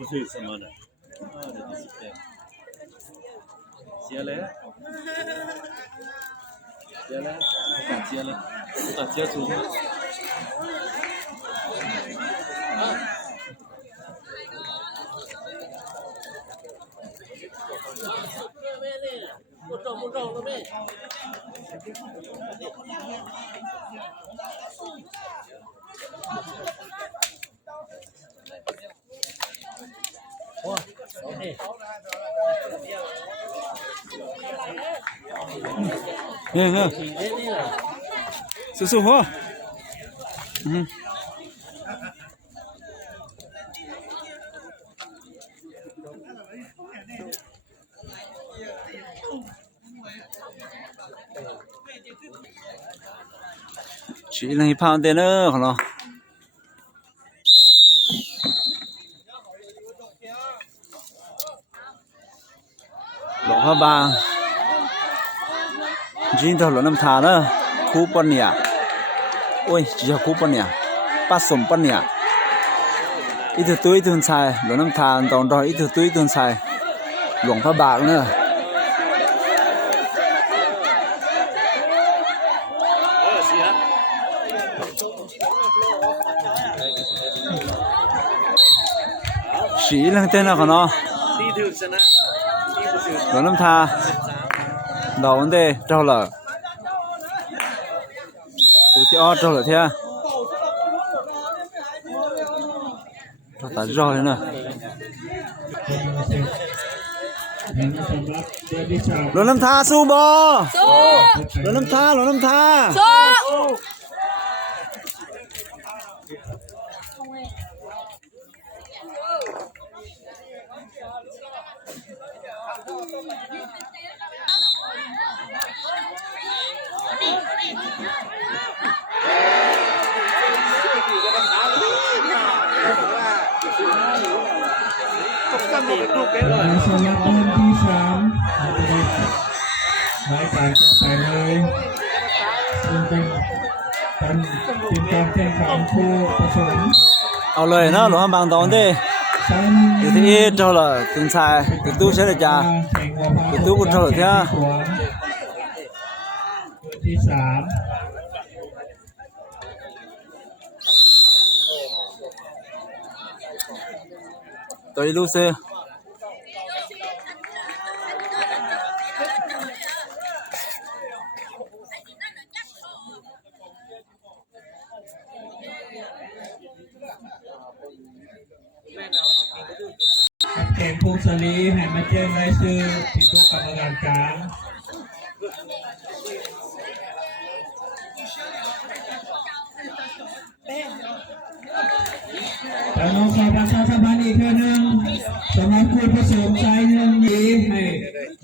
不是什么的，接了，接了，不敢接了，不敢接住。不中了没？哇，OK。สู้ๆพ่อchỉ là hiệp hàng tiền nữa hả nó lỗ hoa bàng chính thôi lỗ năm thà nữa khu bận nhỉ ôi chỉ là khu bận nhỉ ba sủng bận nhỉ ít thứ túi thường xài lỗ năm thà toàn rồi ít thứ túi thường xài lỗ hoa bàng nữa chỉ là tên là của nó lỗ năm thà đầu vấn đề trâu lở từ tí o trâu lở thế ta rò thế nào lỗ năm thà su bò lỗ năm thàสำหรับเดือนที่3รายการจะไปเลยซึ่งเป็นการแข่งขันคู่ผสม เอาเลยนะหลวงบางตอนดิอยู่ที่เจ้าละถึงชายถึงตู้ใช้เลยจ้าถึงตู้กุศลเท่าที่3ตัวนี้ลูกเสือแข่งพงศรีให้มาแจ้งรายชื่อที่โต๊ะกรรมการกลางแต่น้องขอประชาสัมพันธ์อีกเรื่องหนึ่งสำหรับผู้ผสมชายหนึ่งนี้ให้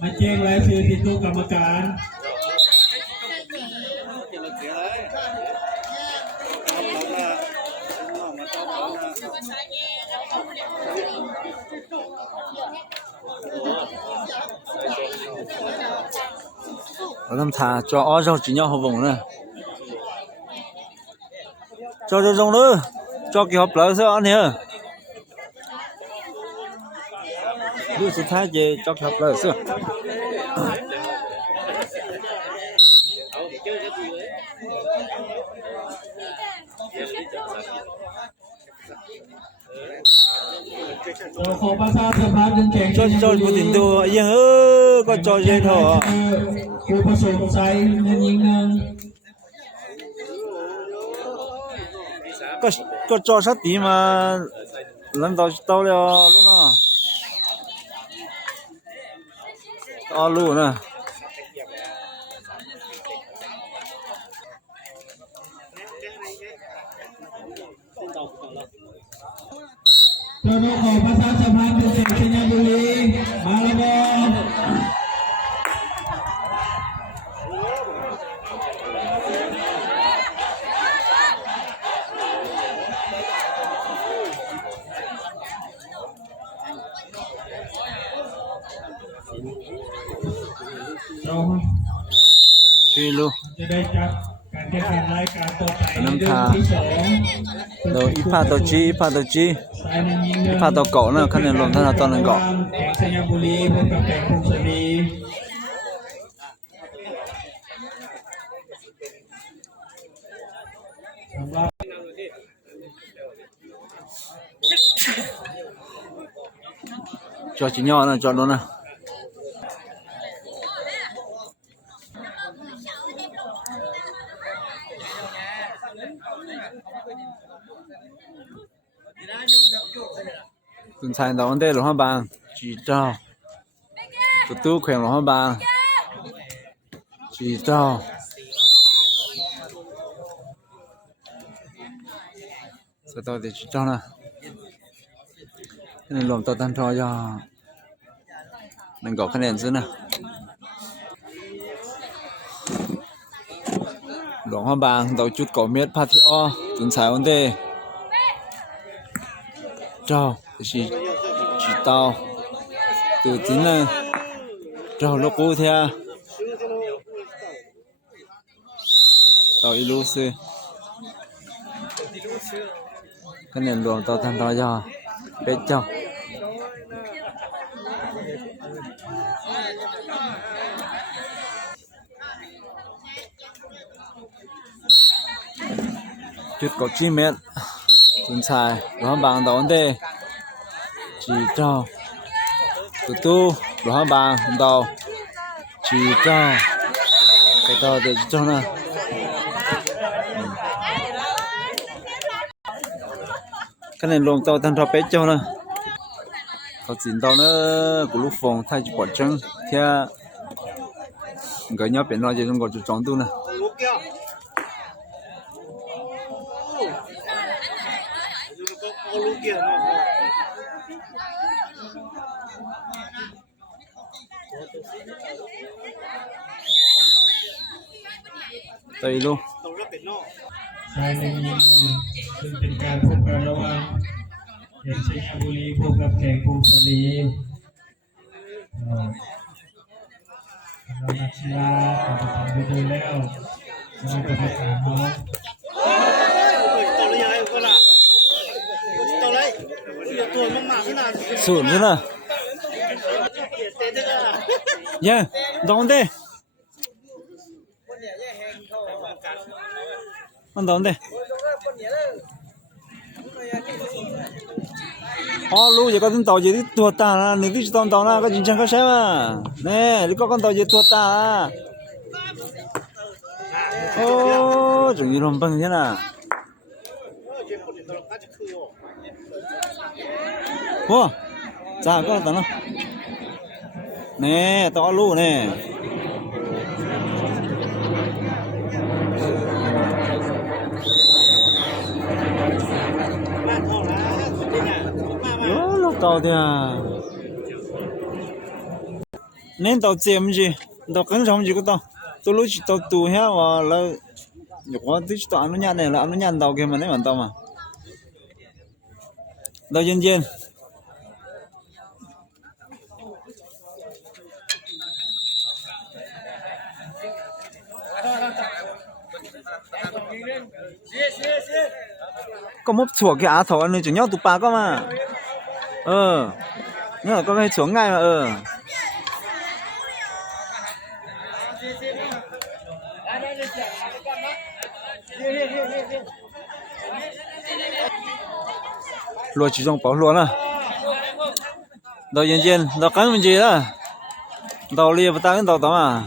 มาแจ้งรายชื่อที่โต๊ะกรรมการเราทำท่าจ่ออ้อจ่อจีนยาวหัววงเลยจ่อจ่อจงเลยจ่อกี่หัวเปล่าเสียอันนี้ดูสุดท้ายเจจ่อกี่หัวเปล่าเสียขอประชาสัมพันธ์แข่งจ่อกูติดตัวยังก็จ่อเยอะเถอะผู้ผสมชายหนึ่งหญิงหนึ่งก็จ่อชัดดีมาหลัง到了路呢到路呢เราขอประชาสัมพันธ์เป็นเด็กชัยบุรีมาแล้วบ่ช่วยลูก จะได้จับการแข่ ข่งขันรายการต่อไปใน น้ำ เดือ ทาน ที่2 โดยอีพาโตจีอีพาโตจี สายหนึ่งยิงหนึ่ง พาโตเกาะนะคะแนนรวมทั้งตอนนั้นเกาะ แข่งสยามบุรีพบกับแข่งพงศรีสำหรับ จอจิย่อนะจอโดนนะตุนชายดอกอันเด้หลวงพ่อบางจีเจ้าตุ๊ตู้แขวงหลวงพ่อบางจีเจ้าสตอเดจีเจ้านะนี่รวมตัวตันทอยานั่นก็คะแนนซื้อนะหลวงพ่อบางดอกจุดก่อเม็ดพาทิอ้อตุนชายอันเด้เจ้า是知道就真的就好多股天到一路是跟人รวมตัวทันทอยาเป็ดเจ้าจุดกดจีเม็ดตุนชายหลวงบางดอกเด้จีเจ้าตุ๊ตู้หลวงบางดอกจีเจ้าไปต่อเดี๋ยวเจ้านะคะแนนรวมตัวทันทอเป็ดเจ้านะเขาจิน到呢古路风太极保证贴个鸟变了这种个就装度呢ต่ออีลูก สายหนึ่งยิงหนึ่งซึ่งเป็นการพบกันระหว่างแข่งสยามบุรีพบกับแข่งพงศรีเรานักกีฬาก็จะทำไปดูแล้วเราก็จะถามน้อง สูนใช่ไหมยังดองเด้มันดองเด้อ๋อลูกจะก็ต้องต่อจะที่ตัวตานะหนึ่งที่จะต้องต่อนะก็จริงจังก็ใช่ไหมเนี่ยนี่ก็ต้องต่อจะตัวตาโอ้จงยืนลงบังใช่ไหมโอ้จ้าก็ต่อเนาะเนี่ยต่อลูกเนี่ยลูกต่อเดียวเนี่ยต่อเจ็บมั้ยจีต่อกันสองจีก็ต่อตัวลูกจีต่อตัวเหี้ยว่าแล้วอยู่ว่าที่ต่ออนุญาตเนี่ยแล้วอนุญาตต่อกันมันได้เหมือนต่อมาต่อเย็นๆcó mốc chuột cái á thầu anh chỉ nhau tụ ba cơ mà nhưng mà có cái chuột ngay mà lúa chỉ trong bảo lúa nè đầu yên yên đầu cắn mình gì đó đầu lia và ta cái đầu đó mà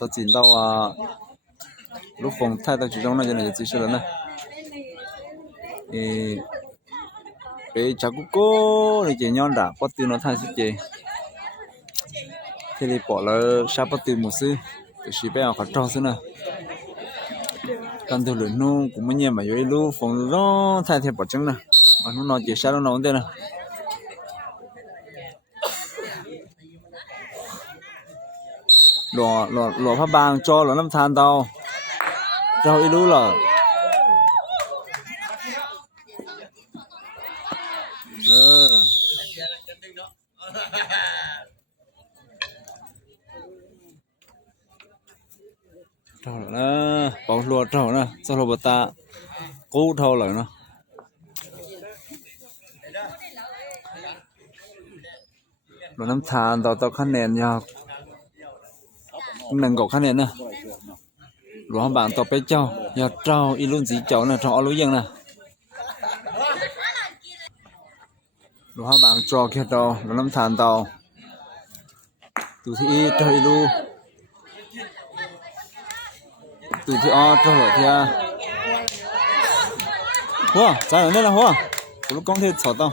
tao chỉ đầu lúc phòng thay tao chỉ trong này cho này chỉ số lớn này thì cái cháu cô này chỉ nhon đã bắt tiêu nó thay sức gì thì bỏ là sao bắt tiêu một xí thì chỉ bé học trò xí nè cần từ luyện nu cũng mấy nhà mà với lúc phòng nó thay thì bỏ trứng nè mà nó nói chỉ sao nó nói thế nè lòผ้าบางจอหลอน้ำทานเตาเราอีรู้เหรอ thâu là bảo lùa thâu nè sau lùa ta cú thâu lại nó rồiน้ำทานต่อคะแนนยาว1 กว่าคะแนนนะหลวงบางต่อไปเจ้าอย่าเจ้าอีรุ่นสีเจ้านะทองเอารู้ยังนะหลวงบางจอแค่ต่อหลวงน้ำทานต่อตูที่เจ้าอีรูตูที่อ้อเจ้าเหรอที่อ่ะหัวใจอย่างนี้นะหัวกูรู้กล้องที่สอดต่อ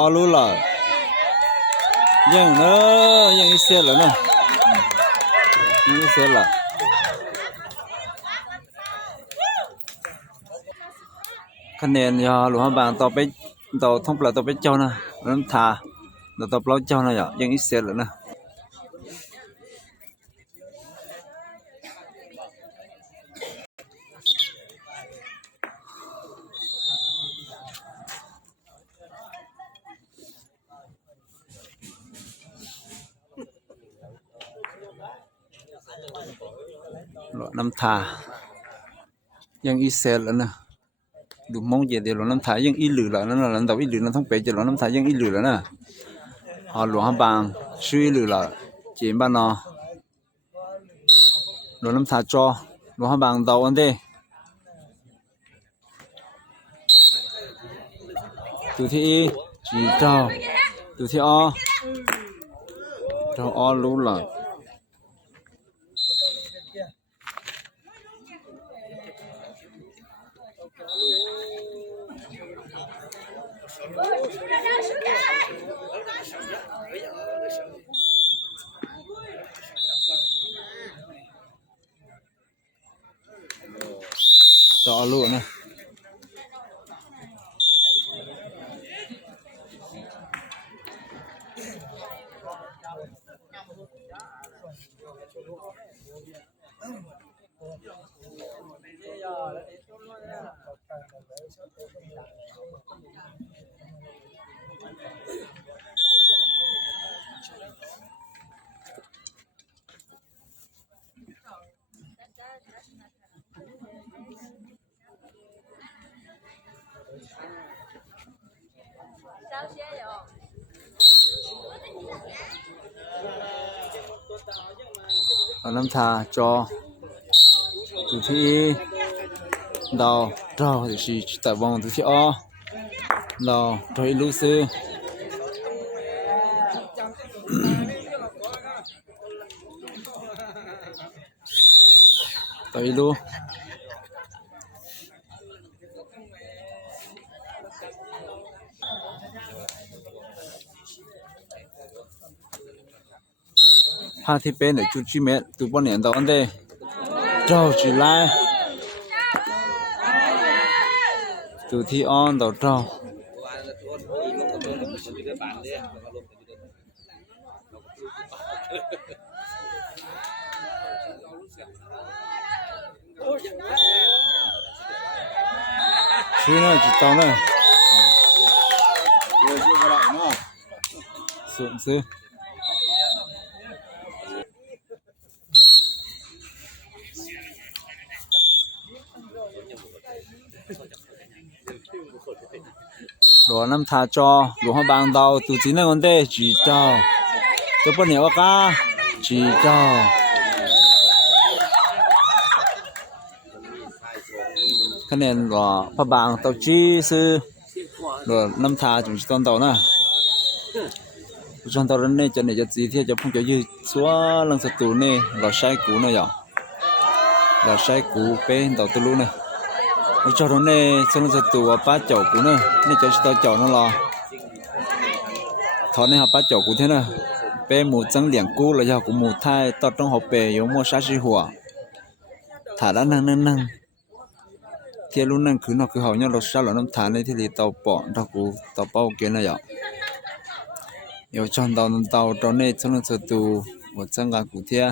เอารู้เหรอยังเนอะยังอีเสียแล้วนะยังอีเสียละคะแนนยาหลวงบางต่อไปต่อท่องปลาต่อไปเจ้านะน้ำทาต่อปลาเจ้านะยังอีเสียแล้วนะน้ำทายังอีเซลแล้วนะดูมองเย็นเดี๋ยวน้ำทายังอีหลือแล้วนั่นน่ะแต่อีหลือนั้นต้องไปจะน้ำทายังอีหลือแล้วนะหลวงบางชื่ออีหลือละเจียนบ้านนอน้ำทาจอหลวงบางเตาอันเด้ตัวที่จีเจ้าตัวที่อ้อเจ้าอ้อรู้ละต่อลูกนะเอาน้ำทาจอตัวที่ดาวเจ้าสิแต่วงตัวที่อ้อดาวโดยรู้สึกตัวรู้พาที่เป็นในจุดที่เม็ดตัวป้อนเหนียนต่ออันเด้เจ้าจีไล่ตัวที่อ้อนต่อเจ้าชื่อน่ะจีตองน่ะซื้อหลวงน้ำทาจอหลวงบางดาวตัวจีนคนเด้จีเจ้าตัวป้อนเหนียวก้าจีเจ้าคะแนนหลวงพระบางเต้าจี้ซื้อหลวงน้ำทาจุดตอนเต่านะจนตอนนี้จะเนี่ยจะจีที่จะพุ่งจะยืดชัวลังศัตรูเนี่ยเราใช้กูเนี่ยเราใช้กูเป็นต่อตัวลูกเนี่ยcho nó này cho nó tụ ba chậu của nó này cho tao chậu nó lo thọ này học ba chậu của thế nào bé một trắng liền cũ là do của một thai tao trong học bè yếu mua sát sĩ hỏa thả đã năng thì luôn năng cứ nó cứ hỏi nhau là sao là nó thả này thì tao bỏ tao của tao bao kia này vậy yếu cho tao cho này cho nó tụ một trắng gà của thế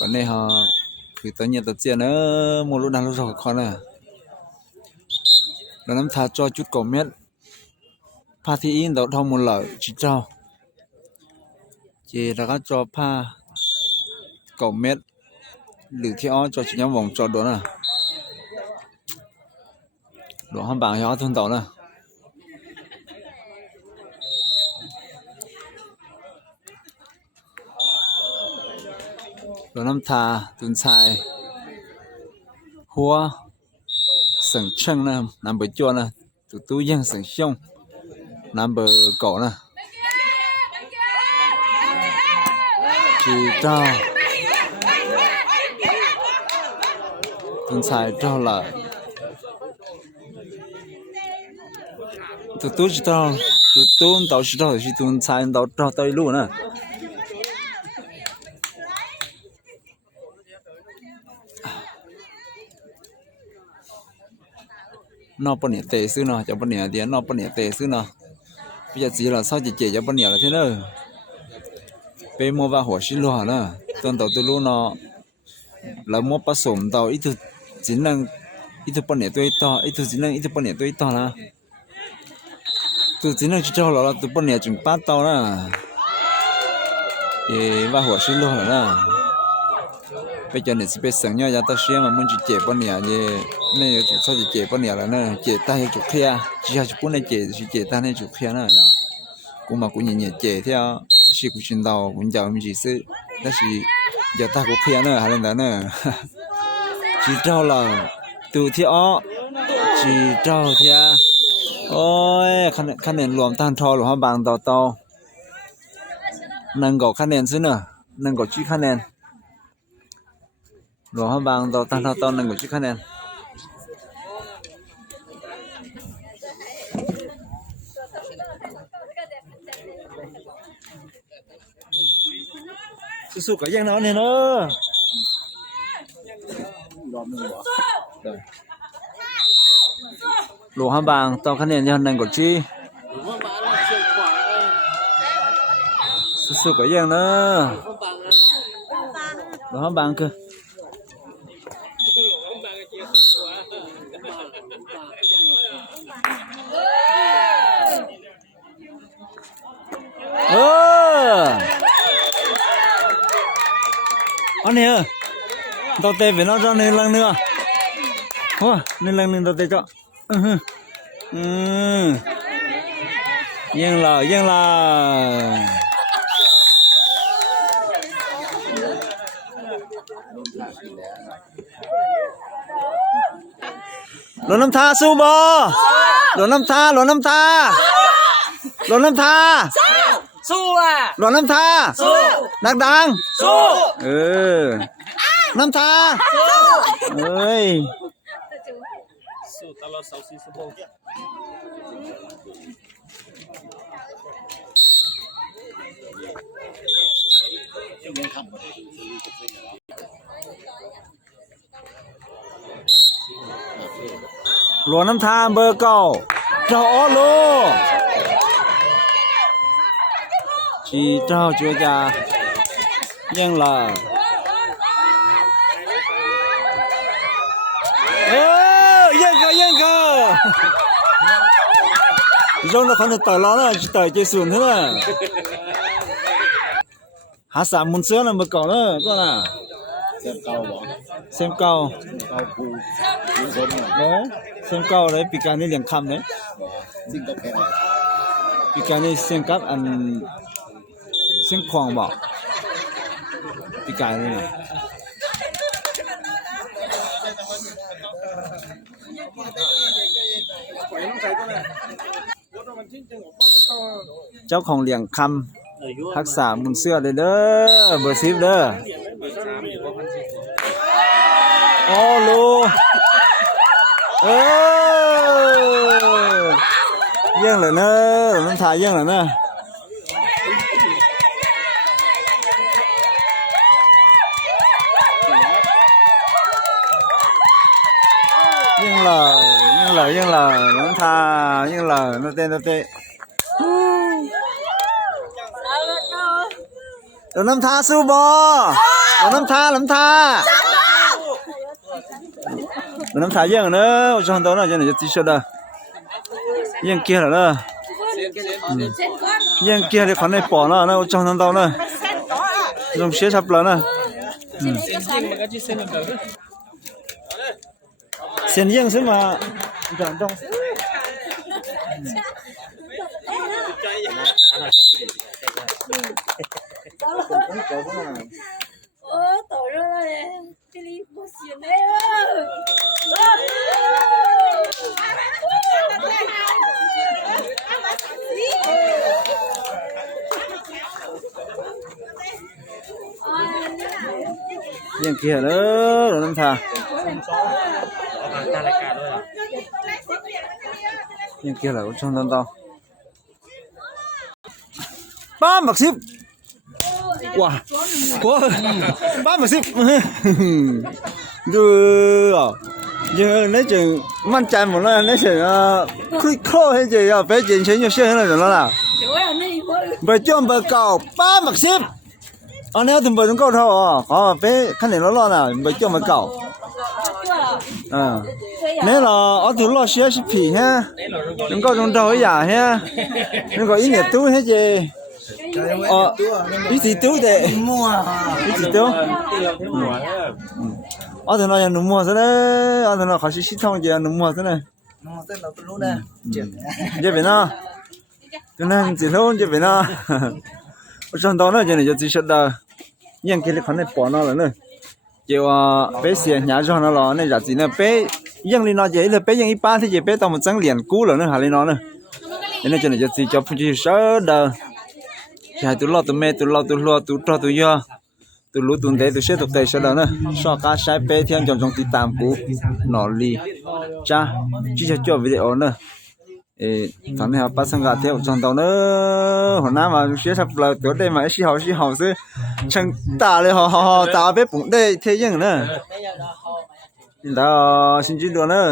còn này họคือตอนนี้ตัวเจียนโมลุดันรู้สึกคอนะแล้วน้ำทาจอจุดก่อเม็ดผ้าที่อินดอกทองมูลเหล่าจิเจ้าเจแล้วก็จอผ้าก่อเม็ด หรือที่อ้อจอดยังวงจอดโดนน่ะหลวงฮั่นบางยอทุนเต่าน่ะหลวงน้ำทาตุนชายหัว省称呢南北角呢都应省胸南北狗呢知道tuần sai cho là tôi知道tôi都知道是tuần sai到到路呢nó bận nhẹ tệ xứ nó cho bận nhẹ tiền nó bận nhẹ tệ xứ nó bây giờ chỉ là sao chị cho bận nhẹ là thế nữa bây mua vào hồ xí lúa nữa tuần đầu tôi lúa nó là mua bắp sổm tàu ít thứ chính là ít thứ bận nhẹ tôi to ít thứ chính là ít thứ bận nhẹ tôi to là tôi chính là cho nó là tôi bận nhẹ chừng 8 tàu là thì vào hồ xí lúa nữa bây giờ này sẽ bị sẵn nhau ra ta xem mà muốn chỉ bận nhẹ thì này sao chỉ bận nhẹ là nữa chỉ ta hay chụp kia chỉ là chụp này chỉ ta này chụp kia nữa cũng mà cũng nhẹ nhẹ theo sự của chuyên đầu cũng giàu mình chỉ sự đó là giờ ta cũng kia nữa hay là nữa chỉ cho là từ theo chỉ cho theo ôi khăn nền rวม tan thòหลวงบางต่อนั่งก็คะแนนซื่อน่ะนั่งก็ชื่อคะแนนหลวงบางต่อ tan thò นั่งก็ชื่อคะแนนสู้ๆก็ยังเนาะเนี่ยเนาะหลวงบางต่อคะแนนยังนั่งก็ชื่อสู้ๆก็ยังเนาะหลวงบางคือanh nè tao tê về nó cho nên lần nữa nên lần nữa tao tê cho yên là lỗ năm tha su bò lỗ năm thaสู้อ่ะหลวงน้ำทาสู้ดังๆสู้น้ำทาสู้เอ้ยสู้ตลอดเสาร์4 โมงหลวงน้ำทาเบอร์9เจ้าอ้อโลchỉ trao chúa cha nhưng là yên cơ rong nó không được tờ lo nữa chỉ tờ chơi xuồng thế mà hả sắm muốn sữa là một cỏ nữa con à xem câu đấy xem câu đấy bị cái này liền khăm đấy bị cái này xem cắt ăn xem khoang bảo bị cái này nàyเจ้าของเลี้ยงคำรักษามุนเสื้อเลยเด้อเบอร์10เด้อโอ้โลเยี่ยงเลยเนอะน้ำทาเยี่ยงเลยเนอะnhưng là nó tha nhưng là nó tê đồ năm tha su bò đồ năm tha đồ năm tha dương nữa cho đó là cho này t-shirt đó dương kia là đó dương kia thì còn này bỏ nó cho thằng tao nữa dùng xe sập là nữa มันก็จะเส้นแบบ เสียนยังซึ่งมาจังต้อง抖热了嘞，这里不行嘞。ยังเกียร์เด้อน้ำทายังเกียร์แล้วช่างต้นต่อป้าหมักซิบว้าป้าหมักซิบดูอ่ะยัง那种慢占满了那些啊可以靠那些要别捡钱就现在人了啦不赚不高ป้าหมักซิบอันนี้ถึงบ่ต้องเก้าเท่าอ่ะอ๋อไปคันนี้รอๆน่ะบ่จ่อมาเก้านี่ล่ะเอาตัวรอเสียสิผีฮะนึงก็ต้องเท่าอย่าฮะนึงก็อีเนี่ยตู้ให้เจอ๋ออีสิตู้เด้มัวอีสิตู้อ๋อตัวน่ะยังมัวซะเลยอ๋อตัวน่ะเขาสิทองเจยังมัวซะเลยมัวซะเราตัวรู้นะเจ็บนะตัวนั้นสิโลเจ็บนะ我上到那就最晓得，人给你看那包那了呢，就话别些伢上那了，那日子呢别人里那就那别人一般的就别当我整脸骨了呢，还里那呢，那真的就最叫不去晓得，还都老都没都老都老都抓都要，都路都得都些都得晓得呢，上家晒白天种种地当补脑力，จ้只是叫 video 呢。ตอนนี้ครับปัสสังกัดเที่ยวจังตอนหัวหน้ามาเสียทับเราตัวได้มาสิเฮาซื้อช่างตาเลยฮ่าๆตาไปปุ่งได้เที่ยงเนอะนี่ดาสินจิตัวเนอะ